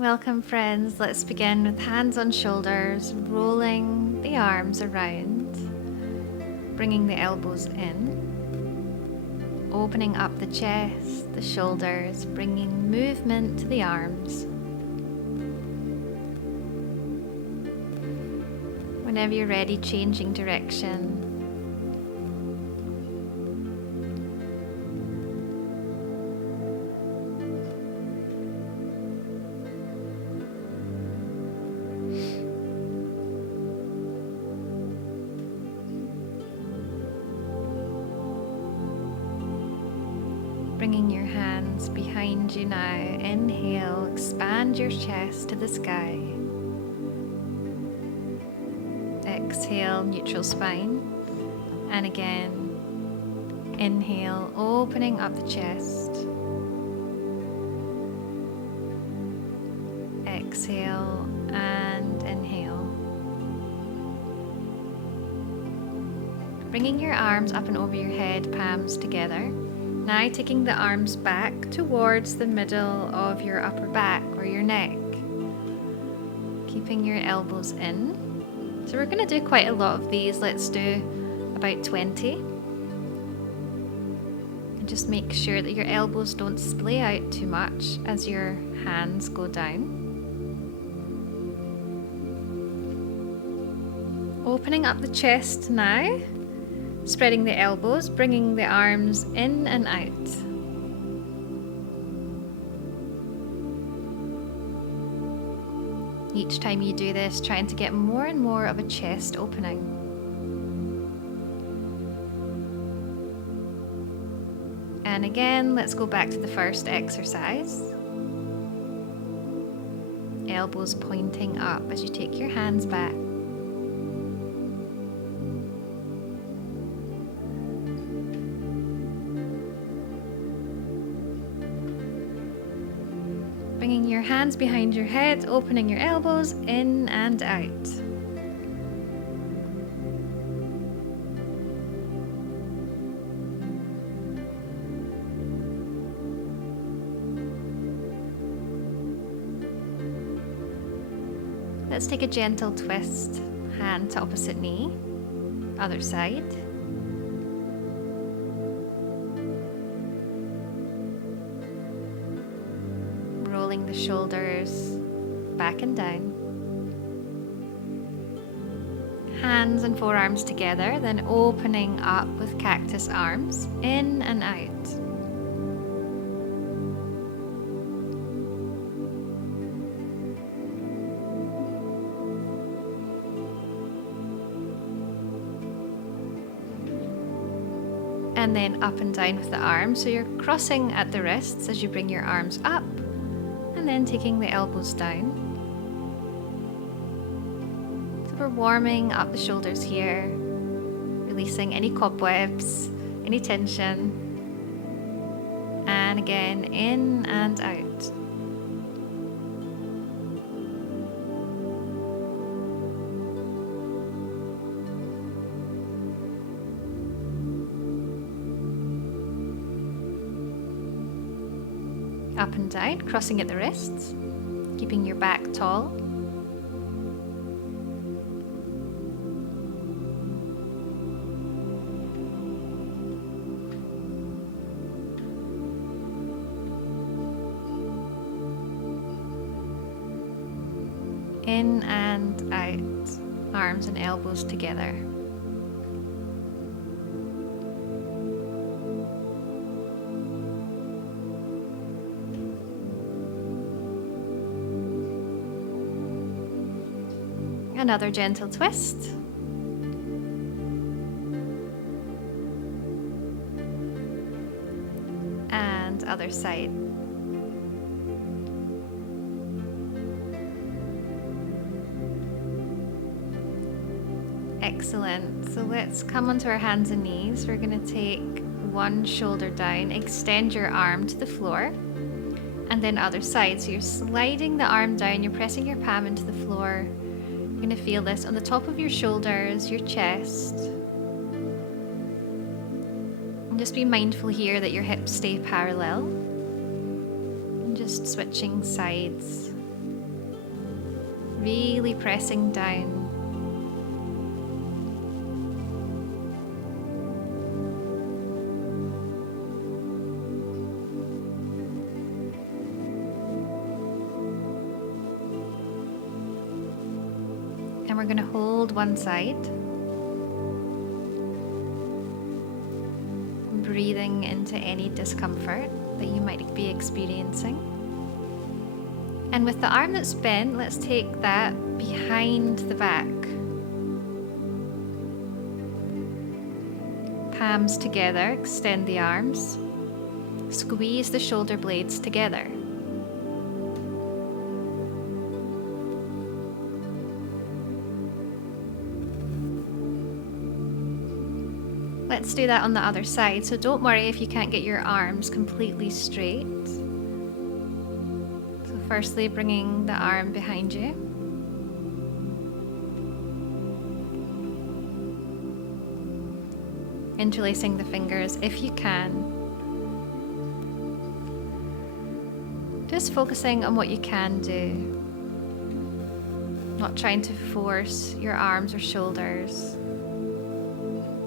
Welcome, friends. Let's begin with hands on shoulders, rolling the arms around, bringing the elbows in, opening up the chest, the shoulders, bringing movement to the arms. Whenever you're ready, changing direction. Bringing your hands behind you now. Inhale, expand your chest to the sky. Exhale, neutral spine. And again, inhale, opening up the chest. Exhale and inhale. Bringing your arms up and over your head, palms together. Now taking the arms back towards the middle of your upper back or your neck. Keeping your elbows in. So we're going to do quite a lot of these. Let's do about 20. And just make sure that your elbows don't splay out too much as your hands go down. Opening up the chest now. Spreading the elbows, bringing the arms in and out. Each time you do this, trying to get more and more of a chest opening. And again, let's go back to the first exercise. Elbows pointing up as you take your hands back. Bringing your hands behind your head, opening your elbows in and out. Let's take a gentle twist, hand to opposite knee, other side. Rolling the shoulders back and down. Hands and forearms together, then opening up with cactus arms, in and out. And then up and down with the arms, so you're crossing at the wrists as you bring your arms up. And then taking the elbows down. So we're warming up the shoulders here, releasing any cobwebs, any tension. And again, in and out. Up and down, crossing at the wrists, keeping your back tall. In and out, arms and elbows together. Another gentle twist. And other side. Excellent. So let's come onto our hands and knees. We're going to take one shoulder down, extend your arm to the floor, and then other side. So you're sliding the arm down, you're pressing your palm into the floor. You're going to feel this on the top of your shoulders, your chest. And just be mindful here that your hips stay parallel. And just switching sides. Really pressing down. And we're going to hold one side. Breathing into any discomfort that you might be experiencing. And with the arm that's bent, let's take that behind the back. Palms together, extend the arms. Squeeze the shoulder blades together. Let's do that on the other side, so don't worry if you can't get your arms completely straight. So firstly, bringing the arm behind you. Interlacing the fingers if you can. Just focusing on what you can do. Not trying to force your arms or shoulders.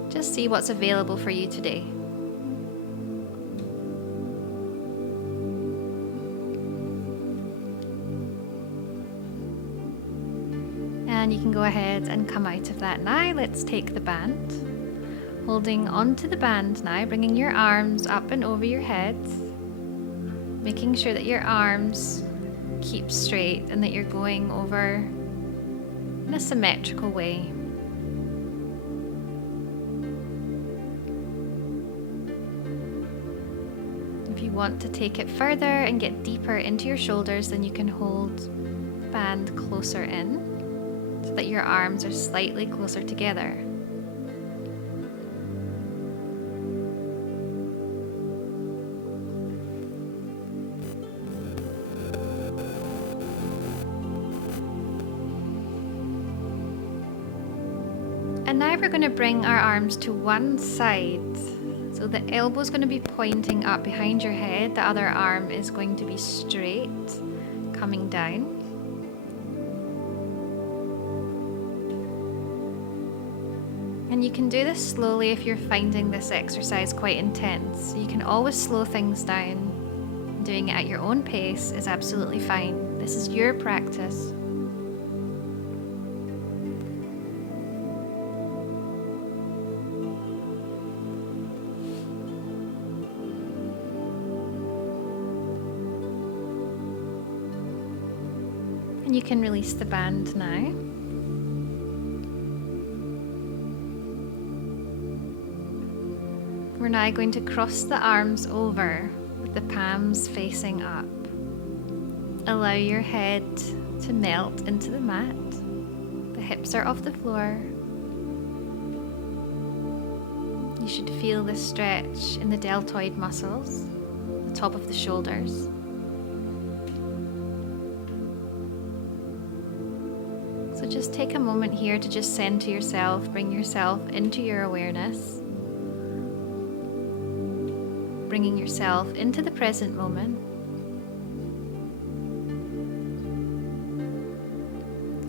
Just see what's available for you today. And you can go ahead and come out of that now. Let's take the band. Holding onto the band now, bringing your arms up and over your head. Making sure that your arms keep straight and that you're going over in a symmetrical way. If you want to take it further and get deeper into your shoulders, then you can hold the band closer in so that your arms are slightly closer together. And now we're going to bring our arms to one side. So the elbow is going to be pointing up behind your head. The other arm is going to be straight, coming down. And you can do this slowly if you're finding this exercise quite intense. You can always slow things down. Doing it at your own pace is absolutely fine. This is your practice. You can release the band now. We're now going to cross the arms over with the palms facing up. Allow your head to melt into the mat. The hips are off the floor. You should feel the stretch in the deltoid muscles, the top of the shoulders. So just take a moment here to just center yourself, bring yourself into your awareness, bringing yourself into the present moment,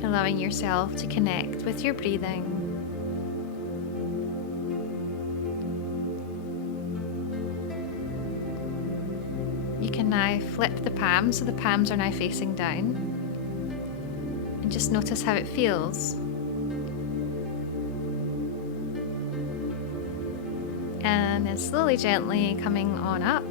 allowing yourself to connect with your breathing. You can now flip the palms, so the palms are now facing down. And just notice how it feels. And then slowly, gently coming on up.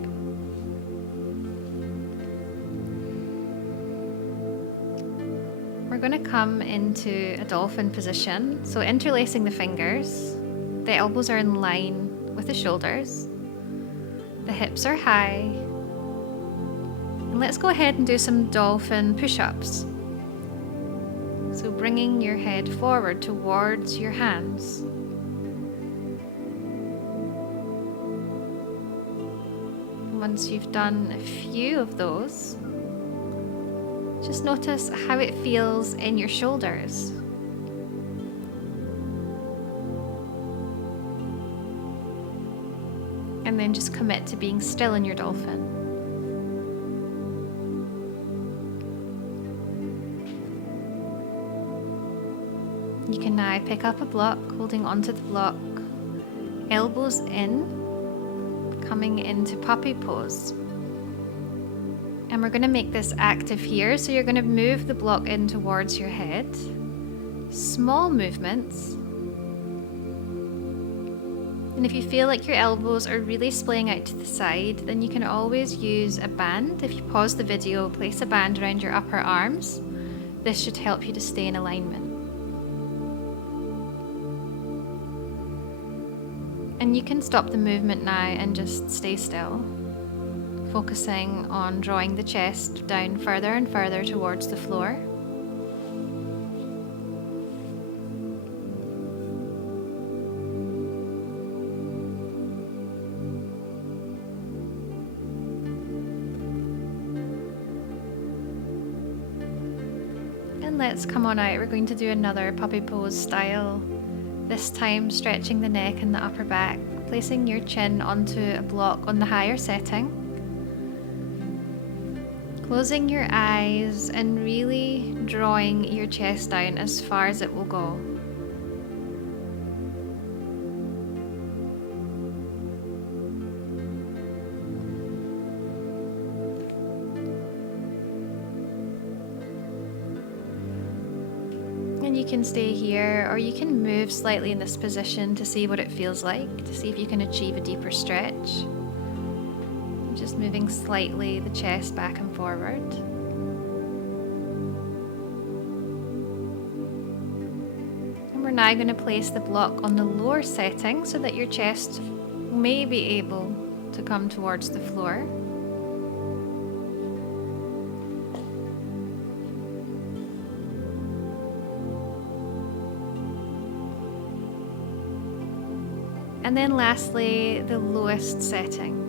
We're going to come into a dolphin position. So interlacing the fingers, the elbows are in line with the shoulders. The hips are high. And let's go ahead and do some dolphin push-ups. So bringing your head forward towards your hands. Once you've done a few of those, just notice how it feels in your shoulders. And then just commit to being still in your dolphin. You can now pick up a block, holding onto the block, elbows in, coming into puppy pose. And we're going to make this active here, so you're going to move the block in towards your head. Small movements. And if you feel like your elbows are really splaying out to the side, then you can always use a band. If you pause the video, place a band around your upper arms. This should help you to stay in alignment. And you can stop the movement now and just stay still, focusing on drawing the chest down further and further towards the floor. And let's come on out. We're going to do another puppy pose style. This time stretching the neck and the upper back, placing your chin onto a block on the higher setting. Closing your eyes and really drawing your chest down as far as it will go. And you can stay here, or you can move slightly in this position to see what it feels like, to see if you can achieve a deeper stretch. Just moving slightly the chest back and forward. And we're now going to place the block on the lower setting so that your chest may be able to come towards the floor. And then lastly, the lowest setting.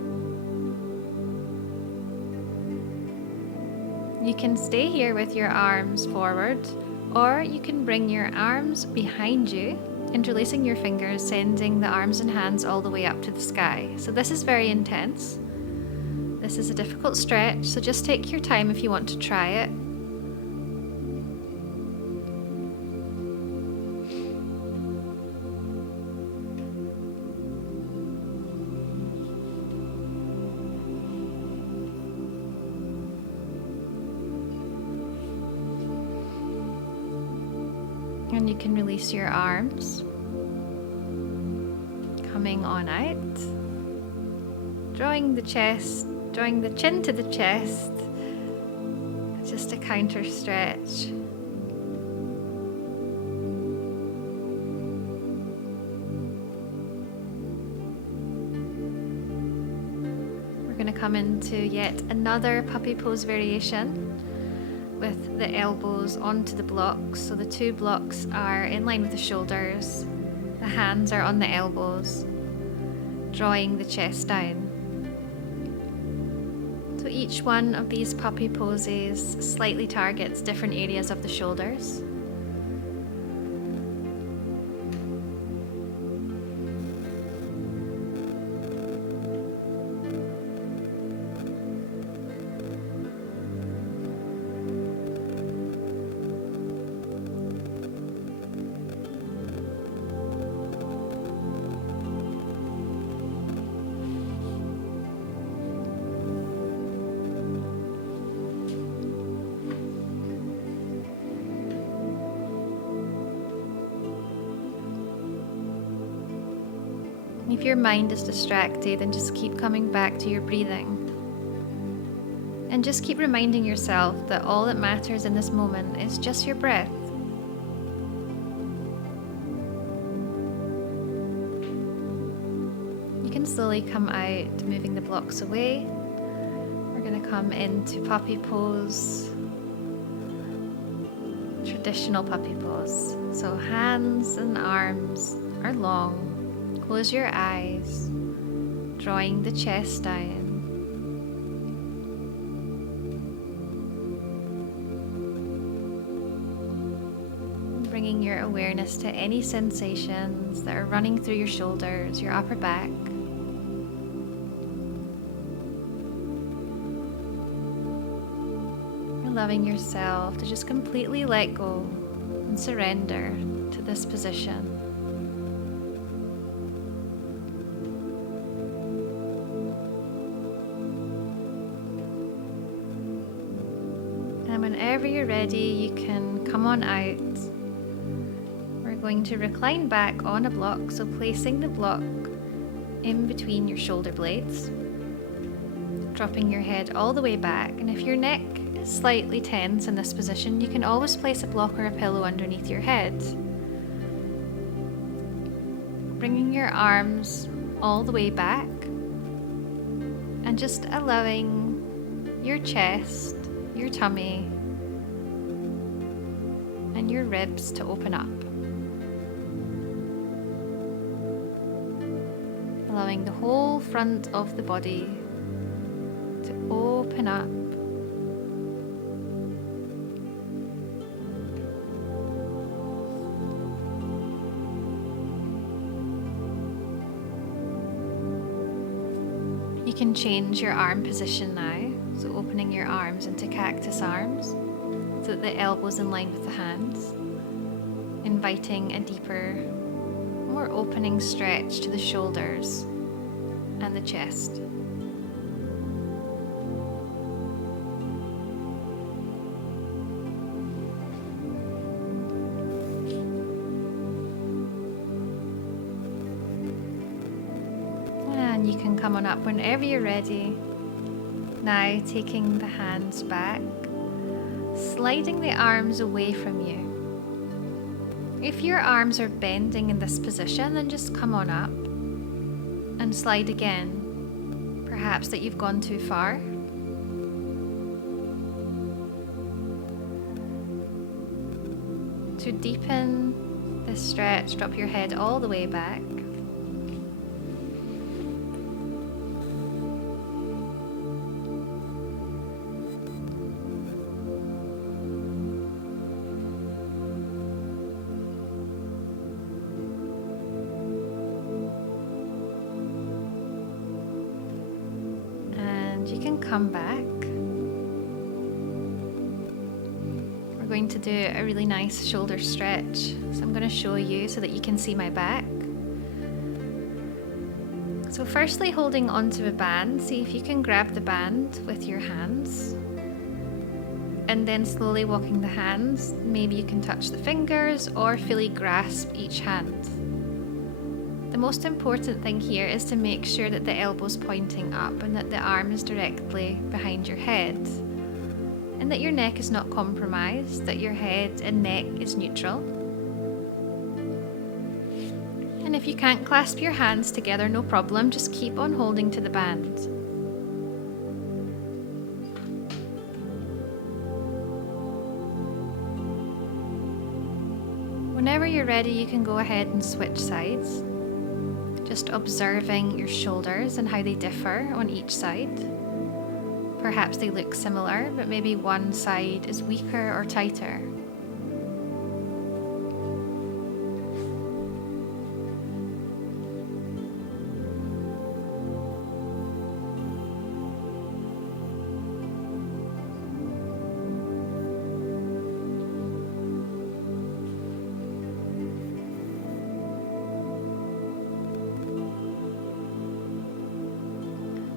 You can stay here with your arms forward, or you can bring your arms behind you, interlacing your fingers, sending the arms and hands all the way up to the sky. So this is very intense. This is a difficult stretch, so just take your time if you want to try it. And you can release your arms, coming on out, drawing the chin to the chest, just a counter stretch. We're going to come into yet another puppy pose variation, with the elbows onto the blocks, so the two blocks are in line with the shoulders, the hands are on the elbows, drawing the chest down. So each one of these puppy poses slightly targets different areas of the shoulders. If your mind is distracted, then just keep coming back to your breathing. And just keep reminding yourself that all that matters in this moment is just your breath. You can slowly come out, moving the blocks away. We're going to come into puppy pose. Traditional puppy pose. So hands and arms are long. Close your eyes, drawing the chest down. Bringing your awareness to any sensations that are running through your shoulders, your upper back. Allowing yourself to just completely let go and surrender to this position. And whenever you're ready, you can come on out. We're going to recline back on a block, so placing the block in between your shoulder blades, dropping your head all the way back. And if your neck is slightly tense in this position, you can always place a block or a pillow underneath your head. Bringing your arms all the way back and just allowing your chest, your tummy, and your ribs to open up. Allowing the whole front of the body to open up. You can change your arm position now, so opening your arms into cactus arms so that the elbows in line with the hands, inviting a deeper, more opening stretch to the shoulders and the chest. And you can come on up whenever you're ready. Now taking the hands back, sliding the arms away from you. If your arms are bending in this position, then just come on up and slide again. Perhaps that you've gone too far. To deepen this stretch, drop your head all the way back. You can come back. We're going to do a really nice shoulder stretch. So I'm going to show you so that you can see my back. So firstly, holding onto a band, see if you can grab the band with your hands. And then slowly walking the hands. Maybe you can touch the fingers or fully grasp each hand. The most important thing here is to make sure that the elbow's pointing up and that the arm is directly behind your head, and that your neck is not compromised, that your head and neck is neutral. And if you can't clasp your hands together, no problem, just keep on holding to the band. Whenever you're ready, you can go ahead and switch sides. Just observing your shoulders and how they differ on each side. Perhaps they look similar, but maybe one side is weaker or tighter.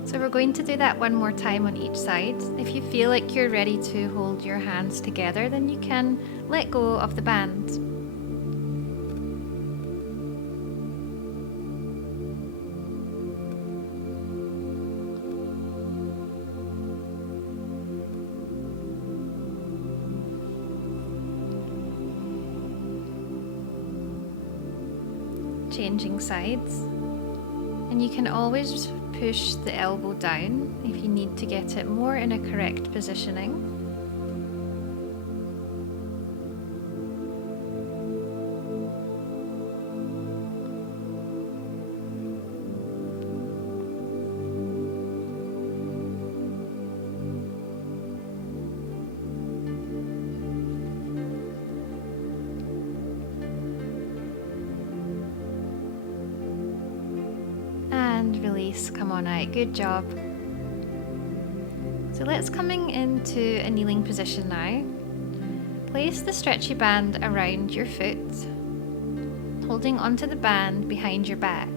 So we're going to do that one more time on each side. If you feel like you're ready to hold your hands together, then you can let go of the band. Changing sides. And you can always push the elbow down if you need to get it more in a correct positioning. And release, come on out, good job. So let's coming into a kneeling position now. place the stretchy band around your foot, holding onto the band behind your back.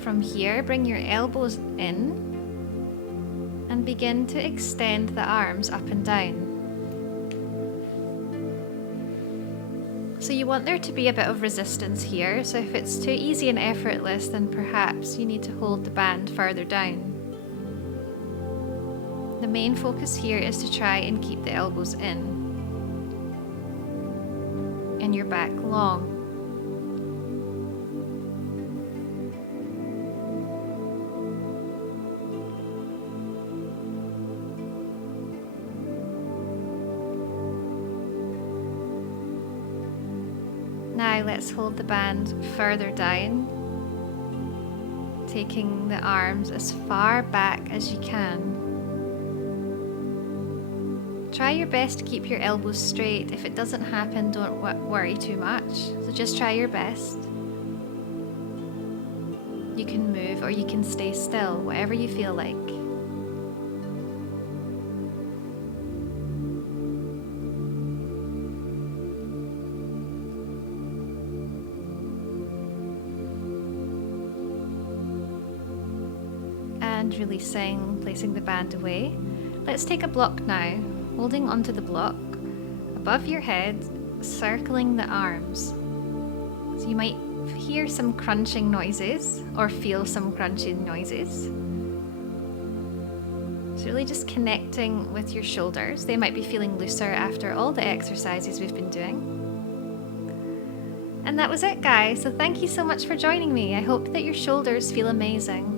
From here, bring your elbows in and begin to extend the arms up and down. So you want there to be a bit of resistance here, so if it's too easy and effortless, then perhaps you need to hold the band further down. The main focus here is to try and keep the elbows in and your back long. Now let's hold the band further down, taking the arms as far back as you can. Try your best to keep your elbows straight. If it doesn't happen, don't worry too much. So just try your best. You can move or you can stay still, whatever you feel like. And releasing, placing the band away. Let's take a block now. Holding onto the block, above your head, circling the arms. So you might hear some crunching noises or feel some crunching noises. So really just connecting with your shoulders. They might be feeling looser after all the exercises we've been doing. And that was it, guys. So thank you so much for joining me. I hope that your shoulders feel amazing.